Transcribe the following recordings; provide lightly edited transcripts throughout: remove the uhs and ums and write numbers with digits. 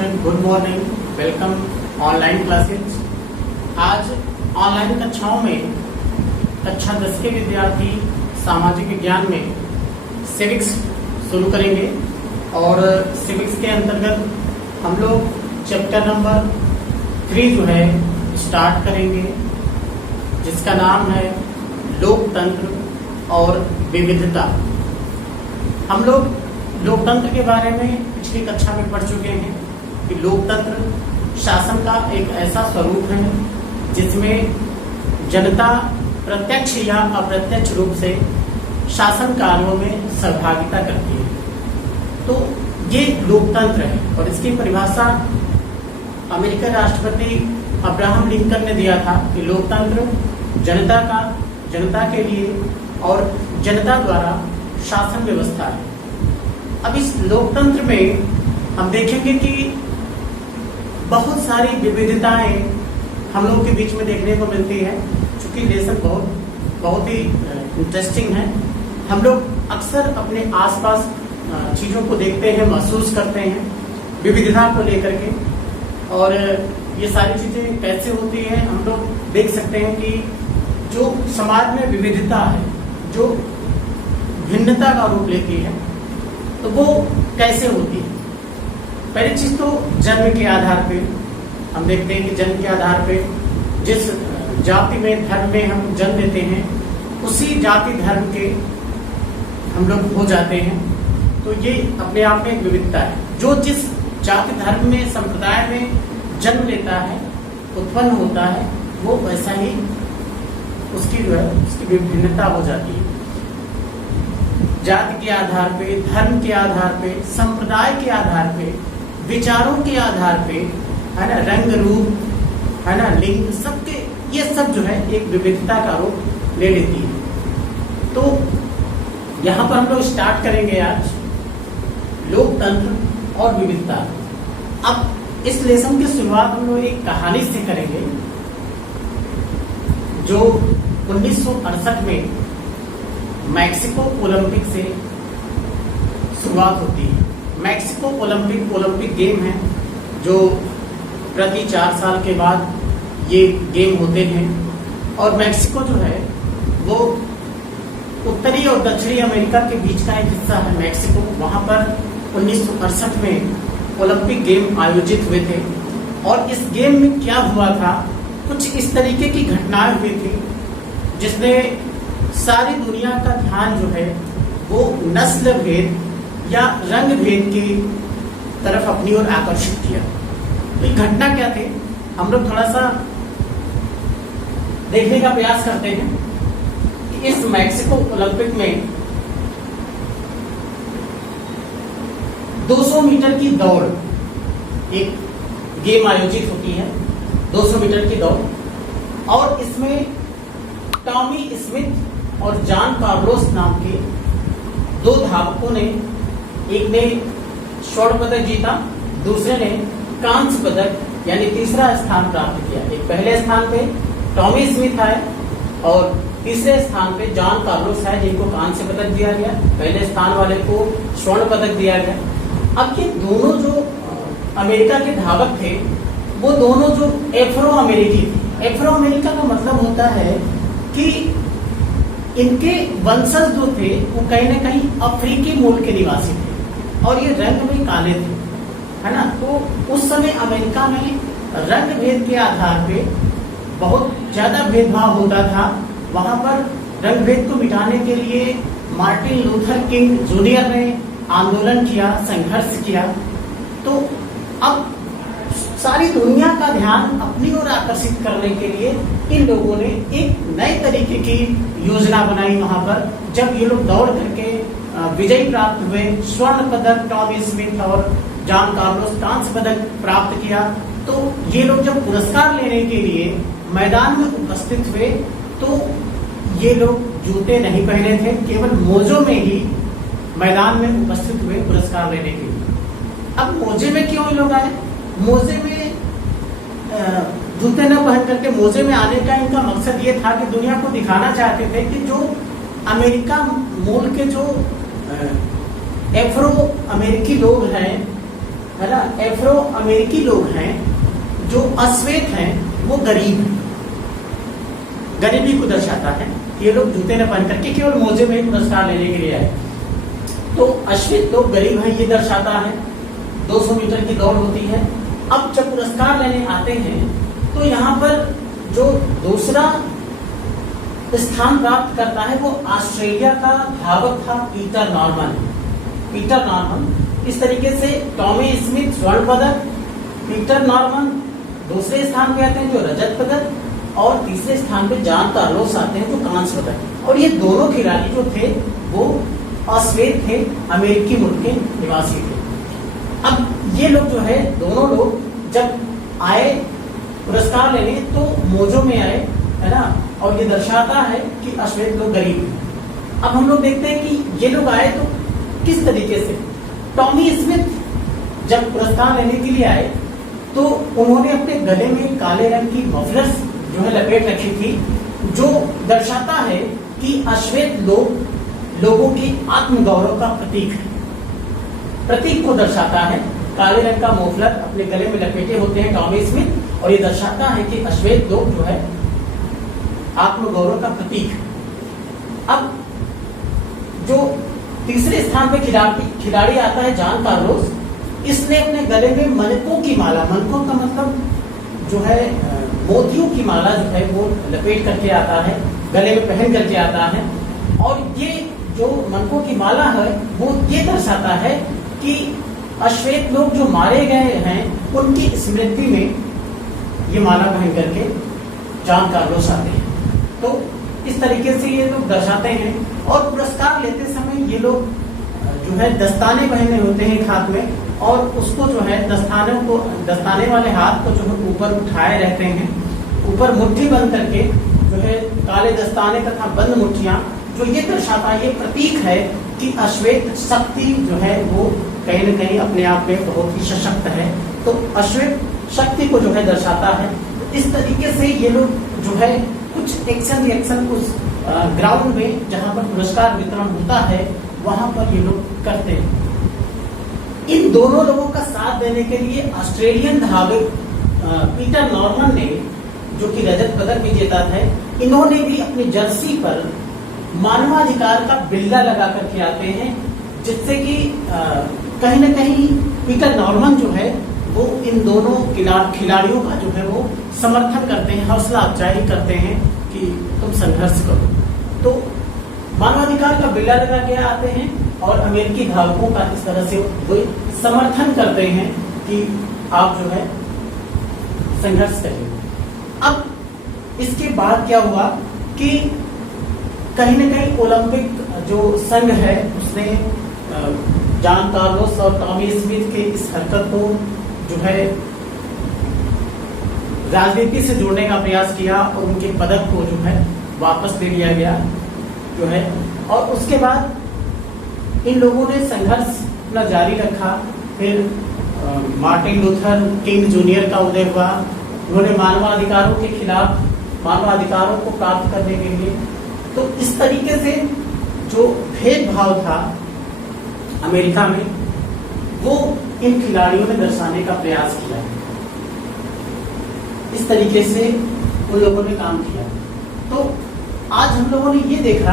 Student, good morning, welcome online classes. आज online कक्षाओं में कक्षा 10 के विद्यार्थी सामाजिक विज्ञान में सिविक्स शुरू करेंगे और सिविक्स के अंतर्गत हम लोग चैप्टर नंबर 3 जो है स्टार्ट करेंगे, जिसका नाम है लोकतंत्र और विविधता। हम लोग लोकतंत्र के बारे में पिछली कक्षा में पढ़ चुके हैं कि लोकतंत्र शासन का एक ऐसा स्वरूप है जिसमें जनता प्रत्यक्ष या अप्रत्यक्ष रूप से शासन कार्यों में सहभागिता करती है। तो ये लोकतंत्र है और इसकी परिभाषा अमेरिकन राष्ट्रपति अब्राहम लिंकन ने दिया था कि लोकतंत्र जनता के लिए और जनता द्वारा शासन व्यवस्था है। अब इस लोकतंत्र में हम देखेंगे कि बहुत सारी विविधताएं हम लोगों के बीच में देखने को मिलती है। चूंकि लेसन बहुत ही इंटरेस्टिंग है, हम लोग अक्सर अपने आसपास चीजों को देखते हैं, महसूस करते हैं विविधता को लेकर के, और ये सारी चीजें कैसे होती है हम लोग देख सकते हैं कि जो समाज में विविधता है, जो भिन्नता का रूप लेती है, तो वो कैसे होती है। पहली चीज तो जन्म के आधार पे हम देखते हैं कि जन्म के आधार पे जिस जाति में, धर्म में हम जन्म लेते हैं, उसी जाति धर्म के हम लोग हो जाते हैं। तो ये अपने आप में एक विविधता है। जो जिस जाति धर्म में, संप्रदाय में जन्म लेता है, उत्पन्न होता है, वो वैसा ही उसकी जो है उसकी भिन्नता हो जाती है। जाति के आधार पे, धर्म के आधार पे, संप्रदाय के आधार पे, विचारों के आधार पे, है ना, रंग रूप, है ना, लिंग, सबके ये सब जो है एक विविधता का रूप ले लेती है। तो यहाँ पर हम लोग स्टार्ट करेंगे आज लोकतंत्र और विविधता। अब इस लेसन की शुरुआत हम लोग एक कहानी से करेंगे जो 1968 में मैक्सिको ओलंपिक से शुरुआत होती है। मैक्सिको ओलंपिक गेम है जो प्रति 4 साल के बाद ये गेम होते हैं। और मैक्सिको जो है वो उत्तरी और दक्षिणी अमेरिका के बीच का एक हिस्सा है। मैक्सिको, वहां पर 1968 में ओलंपिक गेम आयोजित हुए थे। और इस गेम में क्या हुआ था, कुछ इस तरीके की घटनाएं हुई थी जिसने सारी दुनिया का ध्यान जो है वो नस्ल भेद या रंग भेद की तरफ अपनी ओर आकर्षित किया। तो ये घटना क्या थी, हम लोग थोड़ा सा देखने का प्रयास करते हैं कि इस मैक्सिको ओलंपिक में 200 मीटर की दौड़, एक गेम आयोजित होती है 200 मीटर की दौड़, और इसमें टॉमी स्मिथ और जॉन कार्लोस नाम के 2 धावकों ने, एक ने स्वर्ण पदक जीता, दूसरे ने कांस्य पदक यानी तीसरा स्थान प्राप्त किया। एक पहले स्थान पे टॉमी स्मिथ आए और तीसरे स्थान पे जॉन कार्लोस है जिनको कांस्य पदक दिया गया, पहले स्थान वाले को स्वर्ण पदक दिया गया। अब ये दोनों जो अमेरिका के धावक थे वो दोनों जो एफ्रो अमेरिकी थे। एफ्रो अमेरिका का मतलब होता है कि इनके वंशज जो थे वो कहीं ना कहीं अफ्रीकी मूल के निवासी थे और ये रंग में काले थे, है ना। तो उस समय अमेरिका में रंग भेद के आधार पे बहुत ज्यादा भेदभाव होता था। वहां पर रंग भेद को मिटाने के लिए मार्टिन लूथर किंग जूनियर ने आंदोलन किया, संघर्ष किया। तो अब सारी दुनिया का ध्यान अपनी ओर आकर्षित करने के लिए इन लोगों ने एक नए तरीके की योजना बनाई। वहां पर जब ये लोग दौड़ करके विजयी प्राप्त हुए, स्वर्ण पदक टॉमी स्मिथ और जॉन कार्लोस कांस्य पदक प्राप्त किया, तो ये लोग जब पुरस्कार लेने के लिए मैदान में उपस्थित हुए तो ये लोग जूते नहीं पहने थे, केवल मोजों में ही मैदान में उपस्थित हुए पुरस्कार लेने के लिए। अब मोजे में क्यों लोग आए? मोजे में जूते न पहन करके मोजे में आने का इनका मकसद ये था कि दुनिया को दिखाना चाहते थे कि जो अमेरिका मूल के जो एफ्रो अमेरिकी लोग हैं है ना एफ्रो अमेरिकी लोग हैं जो अश्वेत हैं वो गरीब हैं, गरीबी को दर्शाता है। ये लोग जूते न पहन करके केवल मोजे में पुरस्कार लेने के लिए आए, तो अश्वेत लोग गरीब हैं ये दर्शाता है। 200 मीटर की दौड़ होती है। अब जब पुरस्कार लेने आते हैं तो यहाँ पर जो दूसरा स्थान प्राप्त करता है वो ऑस्ट्रेलिया का धावक था पीटर नॉर्मन। पीटर नॉर्मन इस तरीके से टॉमी स्मिथ स्वर्ण पदक, पीटर नॉर्मन दूसरे स्थान पे आते हैं जो रजत पदक, और तीसरे स्थान पे जॉन कार्लोस आते हैं जो कांस्य पदक। और ये दोनों खिलाड़ी जो थे वो अश्वेत थे, अमेरिकी मुल्क के निवासी थे। अब ये लोग जो है दोनों लोग जब आए पुरस्कार लेने तो मोजों में आए, है ना, और ये दर्शाता है कि अश्वेत लोग गरीब हैं। अब हम लोग देखते हैं कि ये लोग आए तो किस तरीके से। टॉमी स्मिथ जब पुरस्कार लेने के लिए आए तो उन्होंने अपने गले में काले रंग की मफलर जो है लपेट रखी थी, जो दर्शाता है कि अश्वेत लोगों की आत्मगौरव का प्रतीक है, प्रतीक को दर्शाता है। काले रंग का मोफलर अपने गले में लपेटे होते हैं टॉमी स्मिथ, और ये दर्शाता है कि अश्वेत लोग जो है आत्मगौरव का प्रतीक है। अब जो तीसरे स्थान पे खिलाड़ी आता है जॉन कार्लोस, इसने अपने गले में मनकों की माला, मनकों का मतलब जो है मोतियों की माला जो है वो लपेट करके आता है, गले में पहन करके आता है। और ये जो मनकों की माला है वो ये दर्शाता है कि अश्वेत लोग जो मारे गए हैं उनकी स्मृति में ये माला पहन करके जॉन कार्लोस आते हैं। तो इस तरीके से ये लोग दर्शाते हैं। और पुरस्कार लेते समय ये लोग जो है दस्ताने पहने होते हैं हाथ में, और उसको जो है दस्ताने वाले हाथ को जो है ऊपर उठाए रहते हैं, ऊपर मुट्ठी बंद करके जो है काले दस्ताने तथा बंद मुट्ठियां, जो ये दर्शाता है, ये प्रतीक है कि अश्वेत शक्ति जो है वो कहीं न कहीं अपने आप में बहुत ही सशक्त है। तो अश्वेत शक्ति को जो है दर्शाता है। इस तरीके से ये लोग जो है कुछ एक्शन रिएक्शन उस ग्राउंड में जहां पर पुरस्कार वितरण होता है वहां पर ये लोग करते हैं। इन दोनों लोगों का साथ देने के लिए ऑस्ट्रेलियन धावक पीटर नॉर्मन ने, जो कि रजत पदक विजेता थे, इन्होंने भी अपनी जर्सी पर मानवाधिकार का बिल्ला लगा करके आते हैं, जिससे कि कहीं न कहीं पीटर नॉर्मन जो है वो इन दोनों खिलाड़ियों का जो है वो समर्थन करते हैं, हौसला अफजाई करते हैं कि तुम संघर्ष करो। तो मानवाधिकार का बिल्ला लगा के आते हैं और अमेरिकी धावकों का इस तरह से वो समर्थन करते हैं कि आप जो है संघर्ष करिए। अब इसके बाद क्या हुआ कि कहीं न कहीं ओलंपिक जो संघ है उसने जॉन कार्लोस और टॉमी स्मिथ के इस हरकत को जो है राजनीति से जोड़ने का प्रयास किया और उनके पदक को जो है वापस ले लिया गया जो है। और उसके बाद इन लोगों ने संघर्ष अपना जारी रखा। फिर मार्टिन लूथर किंग जूनियर का उदय हुआ। उन्होंने मानवाधिकारों के खिलाफ, मानवाधिकारों को प्राप्त करने के लिए, तो इस तरीके से जो भेदभाव था अमेरिका में वो इन खिलाड़ियों ने दर्शाने का प्रयास किया। इस तरीके से उन लोगों ने काम किया। तो आज हम लोगों ने ये देखा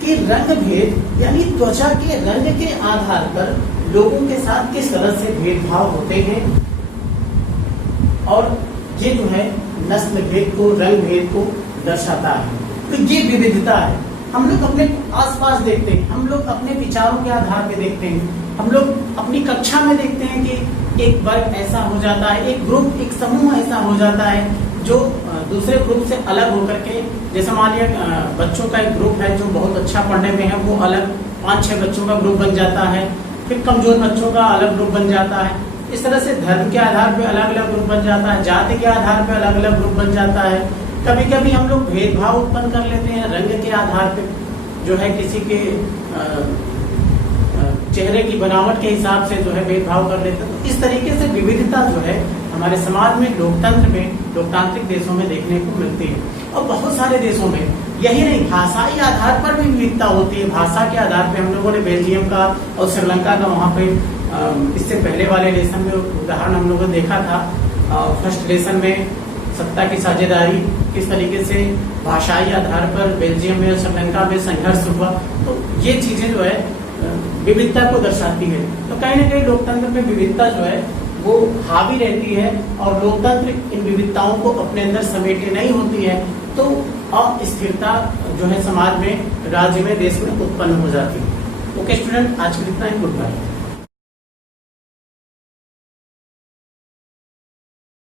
कि रंग भेद यानी त्वचा के रंग के आधार पर लोगों के साथ किस तरह से भेदभाव होते हैं, और ये जो है नस्ल भेद को, रंग भेद को दर्शाता है। तो ये विविधता है। हम लोग अपने आसपास देखते हैं, हम लोग अपने विचारों के आधार पे देखते हैं, हम लोग अपनी कक्षा में देखते हैं कि एक वर्ग ऐसा हो जाता है, एक ग्रुप, एक समूह ऐसा हो जाता है जो दूसरे ग्रुप से अलग होकर के, जैसे मान लिया बच्चों का एक ग्रुप है जो बहुत अच्छा पढ़ने में है, वो अलग 5-6 बच्चों का ग्रुप बन जाता है। फिर कमजोर बच्चों का अलग ग्रुप बन जाता है। इस तरह से धर्म के आधार पे अलग अलग ग्रुप बन जाता है, जाति के आधार पे अलग अलग ग्रुप बन जाता है। कभी कभी हम लोग भेदभाव उत्पन्न कर लेते हैं रंग के आधार पे, जो है किसी के चेहरे की बनावट के हिसाब से जो है भेदभाव कर लेते हैं। तो इस तरीके से विविधता जो है हमारे समाज में, लोकतंत्र में, लोकतांत्रिक देशों में देखने को मिलती है। और बहुत सारे देशों में यही नहीं, भाषाई आधार पर भी विविधता होती है। भाषा के आधार पे हम लोगों ने बेल्जियम का और श्रीलंका का वहाँ पे इससे पहले वाले लेसन में उदाहरण हम लोगों ने देखा था। फर्स्ट लेसन में सत्ता की साझेदारी, किस तरीके से भाषाई आधार पर बेल्जियम में और श्रीलंका में संघर्ष हुआ, तो ये चीजें जो है विविधता को दर्शाती है। तो कहीं ना कहीं लोकतंत्र में विविधता जो है वो हावी रहती है और लोकतंत्र इन विविधताओं को अपने अंदर समेटे नहीं होती है, तो अस्थिरता जो है समाज में, राज्य में, देश में उत्पन्न हो जाती है। ओके स्टूडेंट, आज के लिए इतना ही। Good bye.